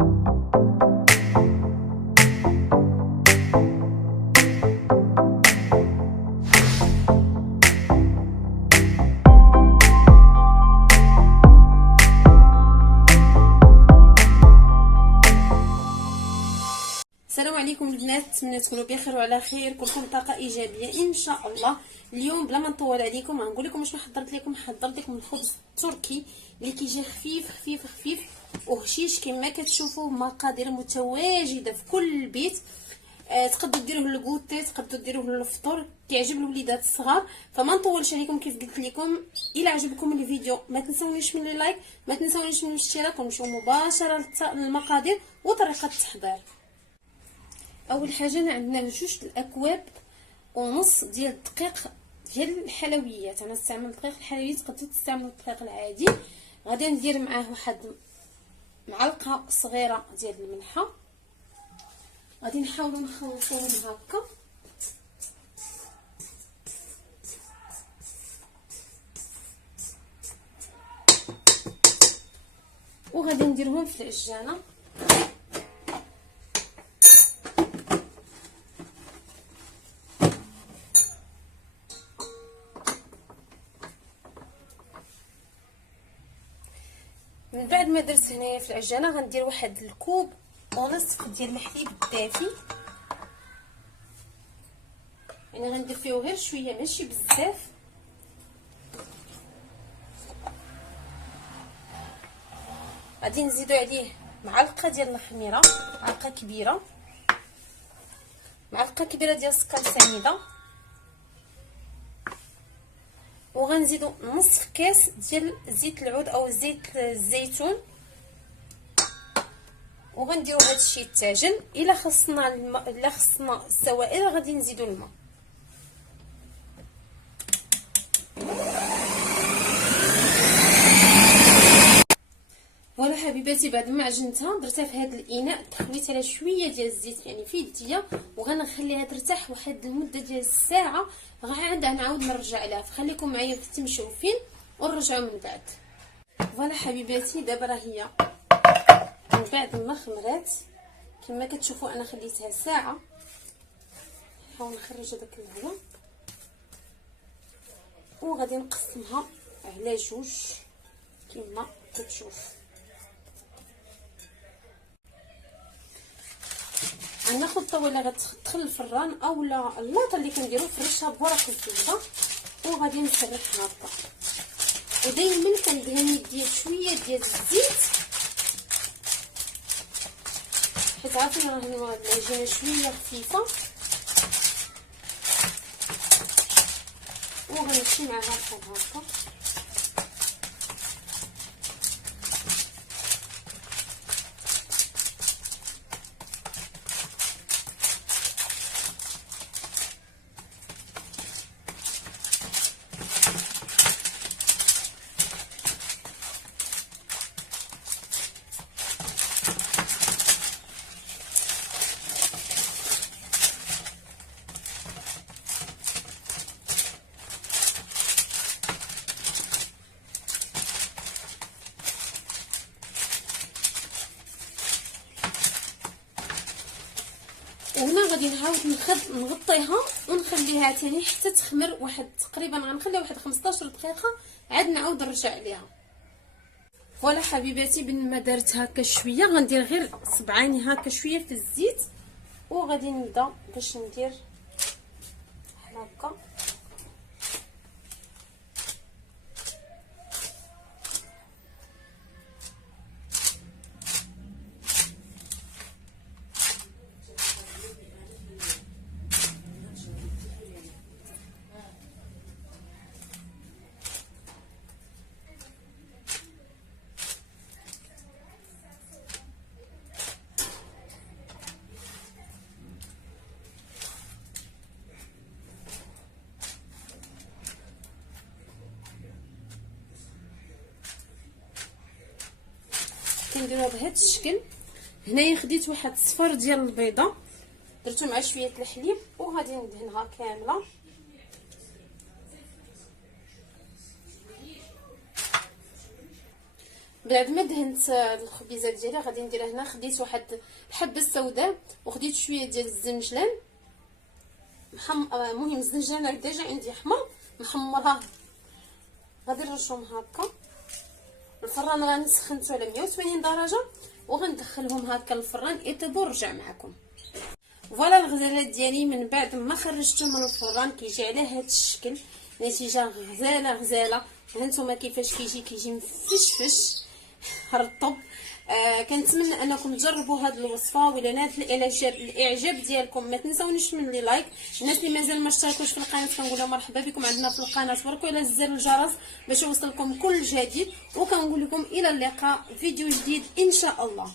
السلام عليكم البنات، نتمنى تكونوا بخير وعلى خير، كلكم طاقه ايجابيه ان شاء الله. اليوم بلا ما نطول عليكم غنقول لكم واش حضرت لكم الخبز التركي اللي كيجي خفيف خفيف خفيف وهشيش كما كتشوفوا، مقادير متواجده في كل بيت. تقدروا ديروه للكوتي، تقدروا ديروه للفطور، كيعجب الوليدات الصغار. فما نطولش عليكم، كيف قلت لكم الى عجبكم الفيديو ما تنسونيش من اللايك، ما تنسونيش من الاشتراك، ونمشيو مباشره للمقادير وطريقه التحضير. اول حاجه عندنا جوج الاكواب ونص ديال الدقيق ديال الحلويات. انا استعملت دقيق الحلويات، تقدروا تستعملوا الدقيق العادي. غادي ندير معاه واحد معلقه صغيره ديال الملحه. غادي نحاولوا نخلطوهم هكا. وغادي نديرهم في العجانه. من بعد ما درت هنايا في العجانه غندير واحد الكوب ونصف ديال الحليب الدافي، يعني غندير فيه غير شويه ماشي بزاف. غادي نزيدو عليه معلقه ديال الخميره، معلقه كبيره ديال السكر سنيده، وغنزيدو نصف كاس ديال زيت العود او زيت الزيتون، وغنديرو هادشي الطاجن. الا خصنا السوائل غادي نزيدو الماء. فوالا حبيباتي، بعد ما عجنتها درتها في هذا الاناء، تخويت على شويه ديال الزيت يعني في يديا، وغنخليها ترتاح واحد المده ديال الساعه. غنعاود نرجع لها، فخليكم معايا في التمشوفين ونرجعوا من بعد. فوالا حبيباتي، دابا راه هي من بعد ما خمرات كما كتشوفوا انا خليتها ساعه. نحاول نخرج هذاك الهواء وغادي نقسمها على جوج كما كتشوف. غناخذ الطاوله غتدخل الفران اولا اللاطه اللي كنديرو فرشها بورق الزبده، وغادي نسرحها هكا. ودائما كندهن يدي شويه ديال الزيت، حيت عارفين راه العجينه شويه خفيفه، وغنمشي معها بحال هكا. وهنا غادي نعاود نغطيها ونخليها تاني حتى تخمر واحد تقريبا، غنخليها واحد 15 دقيقه عاد نعاود نرجع عليها. فوالا حبيباتي، بين ما درت هكا شويه غندير غير صبعاني هكا شويه في الزيت، وغادي نبدا باش ندير بحال هكا. كنديروها بهذا الشكل. هنايا خديت واحد الصفر ديال البيضه، درتو مع شويه الحليب، وغادي ندهنها كامله. بعد ما دهنت الخبيزات ديالي غادي نديرها هنا. خديت واحد الحبه السوداء وخديت شويه ديال الزنجلان المهم الزنجلان ديجا عندي حمر محمرها، غادي نرشهم هكا. الفران راني سخنته على 180 درجه وغندخلهم هكا الفران يطيبوا ونرجع معكم. فوالا الغزالات ديالي من بعد ما خرجتهم من الفران كيجي على هذا الشكل، نتيجه غزاله غزاله. هانتوما كيفاش كيجي مفشفش رطب. كنتمنى انكم تجربوا هذه الوصفه، ولا نالت الاعجاب ديالكم ما تنسونيش من لي لايك. الناس اللي مازال ما اشتركوش في القناه كنقول لهم مرحبا بكم عندنا في القناه، تباركوا على زر الجرس باش يوصلكم كل جديد، وكنقول لكم الى اللقاء فيديو جديد ان شاء الله.